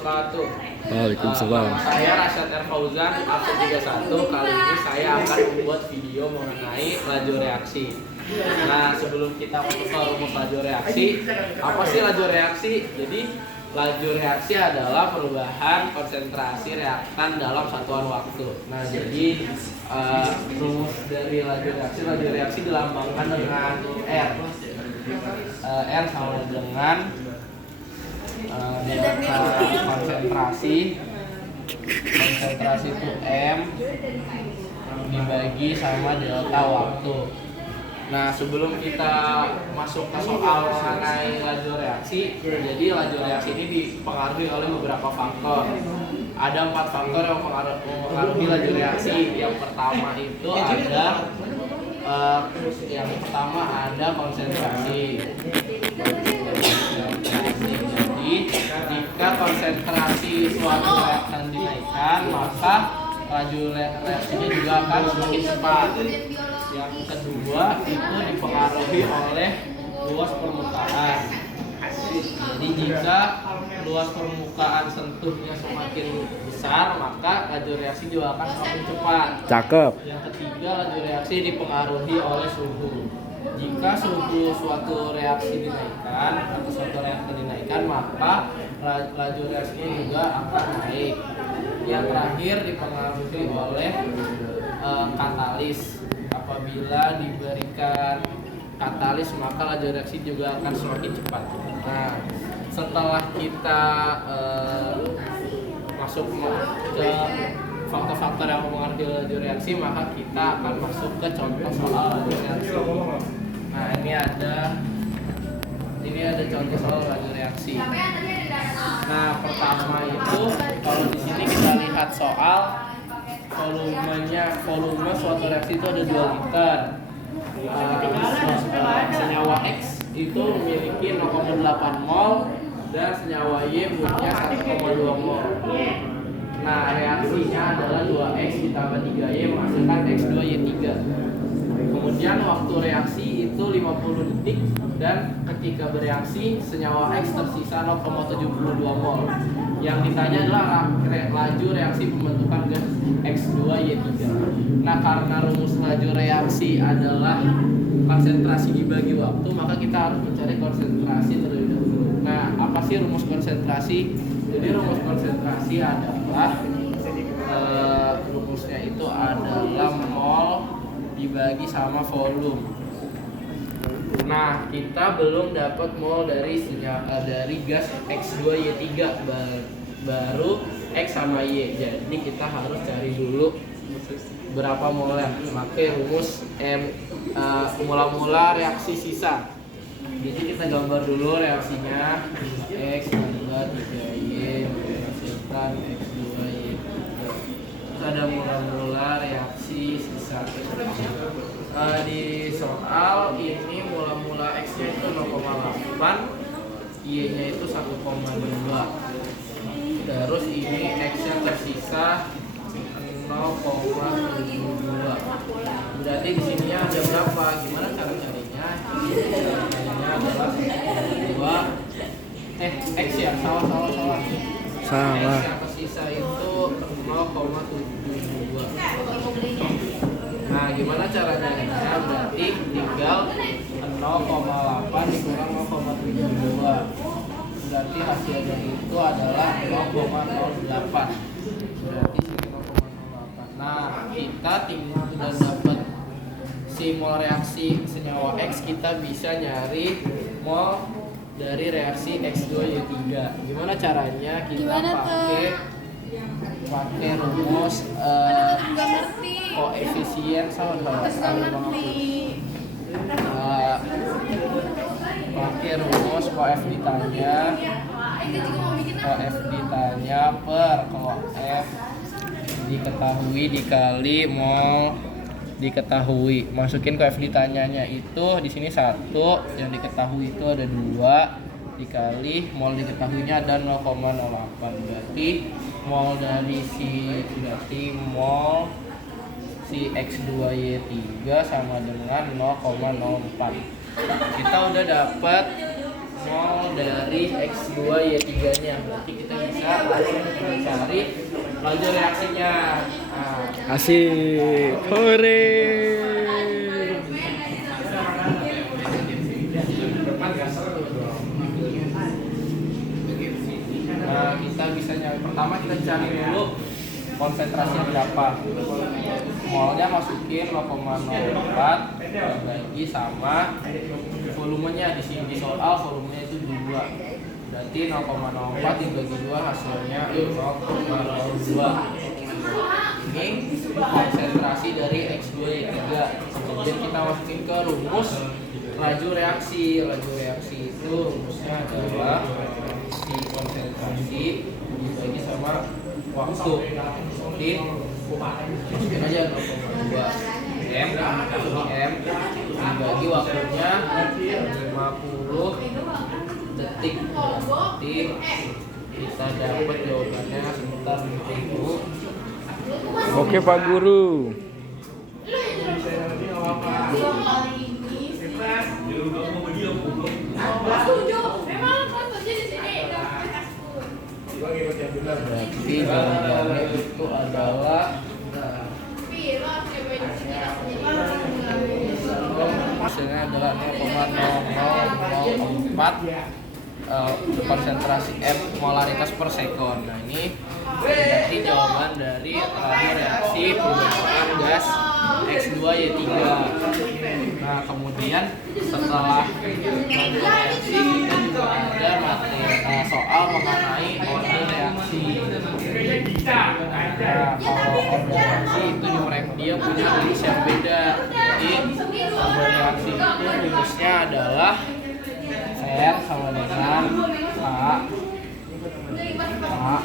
wabarakatuh. Waalaikumsalam. Saya Rasyad R. Fauzan, absen 31. Kali ini saya akan membuat video mengenai laju reaksi. Nah, sebelum kita masuk ke rumus laju reaksi, apa sih laju reaksi? Jadi, laju reaksi adalah perubahan konsentrasi reaktan dalam satuan waktu. Nah, jadi rumus dari laju reaksi dilambangkan dengan R. R sama dengan delta konsentrasi itu M dibagi sama delta waktu. Nah, sebelum kita masuk ke soal mengenai laju reaksi, jadi laju reaksi ini dipengaruhi oleh beberapa faktor. Ada 4 faktor yang mempengaruhi laju reaksi. Yang pertama itu ada konsentrasi. Jadi, jika konsentrasi suatu reaktan dinaikkan, maka laju reaksinya juga akan semakin cepat. Yang kedua itu dipengaruhi oleh luas permukaan. Jadi jika luas permukaan sentuhnya semakin besar, maka laju reaksi juga akan semakin cepat. Cakep. Yang ketiga, laju reaksi dipengaruhi oleh suhu. Jika suhu suatu reaksi dinaikkan atau suatu reaktan dinaikkan, maka laju reaksinya juga akan naik. Yang terakhir dipengaruhi oleh katalis. Apabila diberikan katalis, maka laju reaksi juga akan semakin cepat. Nah, setelah kita masuk ke faktor-faktor yang mempengaruhi laju reaksi, maka kita akan masuk ke contoh soal laju reaksi. Nah, ini ada contoh soal laju reaksi. Nah, pertama itu kalau di sini kita lihat soal volume suatu reaksi itu ada 2 liter. Senyawa X itu memiliki 0,8 mol dan senyawa Y punya 1,2 mol. Nah, reaksinya adalah 2X ditambah 3Y menghasilkan X2Y3. Kemudian waktu reaksi itu 50 detik dan ketika bereaksi senyawa X tersisa 0,72 mol. Yang ditanya adalah laju reaksi pembentukan gas X2Y3. Nah, karena rumus laju reaksi adalah konsentrasi dibagi waktu, maka kita harus mencari konsentrasi terlebih dahulu. Nah, apa sih rumus konsentrasi? Jadi rumus konsentrasi adalah rumusnya itu adalah mol dibagi sama volume. Nah, kita belum dapat mol dari gas X2Y3, baru X sama Y. Jadi kita harus cari dulu berapa molnya. Pakai rumus mula-mula reaksi sisa. Jadi kita gambar dulu reaksinya. X tambah 3Y menghasilkan X2Y. Terus ada mula-mula reaksi sisa. Di soal ini mula-mula X-nya itu 0,8, Y-nya itu 1,2. Terus ini X-nya tersisa 0,72. Berarti di sininya ada berapa? Gimana cara carinya? Caranya adalah 2 X ya, salah. X yang tersisa itu 0,72. Nah, gimana caranya? Berarti tinggal 0,8 dikurang 0,72. Berarti hasilnya itu adalah 0,08. Berarti sini 0,08. Nah, kita tinggal sudah dapat si mol reaksi senyawa X, kita bisa nyari mol dari reaksi X2Y3. Gimana caranya? Kita pakai rumus koefisien pakai rumus koef ditanya per koef diketahui dikali mol diketahui. Masukin koef ditanyanya itu di sini 1, yang diketahui itu ada 2 dikali mol diketahuinya ada 0,08. Berarti mol si X2Y3 sama dengan 0,04. Kita udah dapat mol dari X2Y3-nya. Berarti kita bisa langsung cari laju reaksinya. Nah, Asik. Hore. Nah, kita bisa nyari, pertama kita cari dulu konsentrasinya berapa. Molnya masukin 0,04 bagi sama volumenya. Di sini di soal volumenya itu 2. Berarti 0,04 dibagi 2 hasilnya 0,02. Ini konsentrasi dari X2Y3. Kemudian kita masukin ke rumus laju reaksi. Laju reaksi itu rumusnya adalah si konsentrasi dibagi sama waktu. Jadi masukin aja 0,2 M dibagi waktunya 50 detik. Berarti kita dapat jawabannya sebentar menunggu. Oke Pak Guru. Berarti jawabannya itu adalah hasilnya adalah 0,0004 konsentrasi M molaritas per sekon. Nah, ini berarti jawaban dari reaksi pembentukan gas X2Y3. Nah, kemudian setelah reaksi kita juga ada materi soal mengenai order reaksi. Nah, kalau order reaksi itu dia punya rumus yang beda. Jadi order reaksi itu rumusnya adalah R sama dengan A. Nah,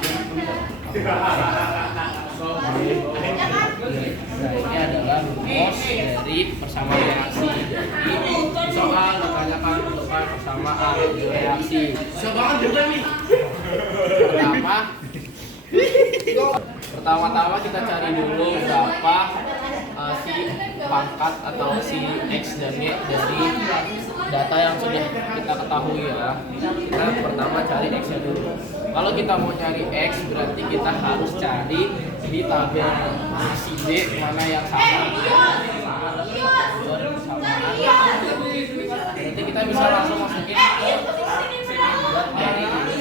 ini adalah rumus dari persamaan reaksi. Jadi soal ditanyakan bentukan persamaan reaksi. Pertama-tama kita cari dulu berapa si pangkat atau si X dan Y dari data yang sudah kita ketahui ya. Kita pertama cari X-nya dulu. Kalau kita mau cari X, berarti kita harus cari di tabel sisi D mana yang sama. Berarti kita bisa langsung masukin ke sini buat dari dua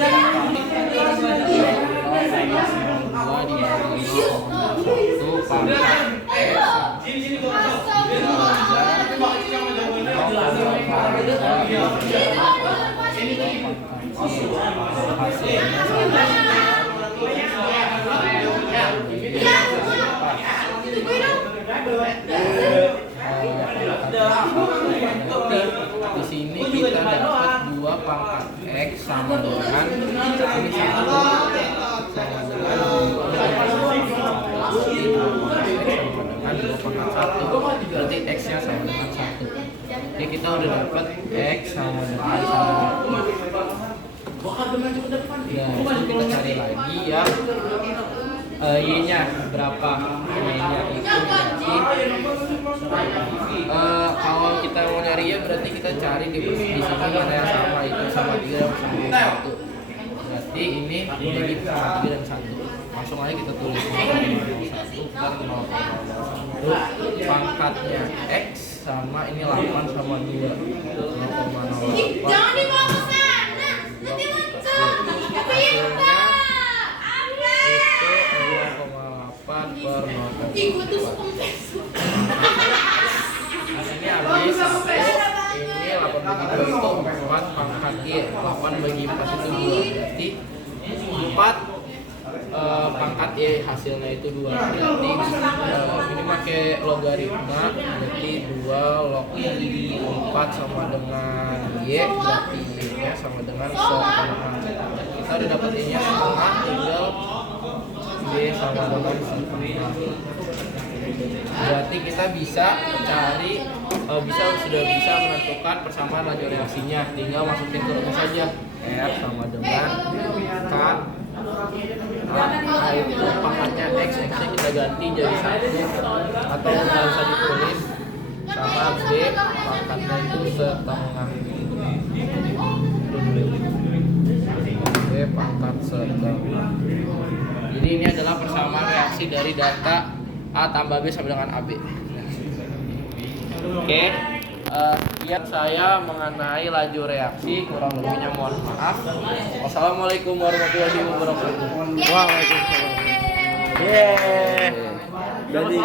dibagi 1 pangkat di sini kita dapat 2 pangkat X sama dengan ini 1 sama dengan 2 berarti X nya sama dengan 1. Jadi kita udah dapat X sama dengan 1. Ya, kita cari lagi ya Y nya berapa. Y nya itu berarti kalau kita mau nyari Y berarti kita cari di sini mana yang sama, itu sama 3 sama 1. Berarti ini menjadi sama 3 dan 1. Langsung aja kita tulis 0,01 per 0,01 pangkatnya X sama ini 8 sama 2 0,08. Jangan dibawa ke sana. Nanti muncul. Hasilnya itu 2,8 per 0,4. Ini habis 1. Ini 8 bagi 2 itu 4 pangkat Y. 8 bagi 4 itu 2. Berarti 4 pangkat Y hasilnya itu 2. Berarti ini pakai logaritma. Berarti 2 log 4 sama dengan Y. Berarti Y nya sama dengan setengah. Kita udah dapat Y nya setengah, tinggal Y sama dengan setengah. Berarti kita bisa cari sudah bisa menentukan persamaan laju reaksinya. Tinggal masukin ke rumus saja. R sama dengan K. Nah, itu pangkatnya X, X-nya kita ganti jadi 1 atau nggak usah ditulis, sama B pangkatnya itu setengah. Jadi ini adalah persamaan reaksi dari data A tambah B sama dengan AB. Oke, sekian saya mengenai laju reaksi, kurang lebihnya mohon maaf. Wassalamualaikum warahmatullahi wabarakatuh. Waalaikumsalam. Yeay. Jadi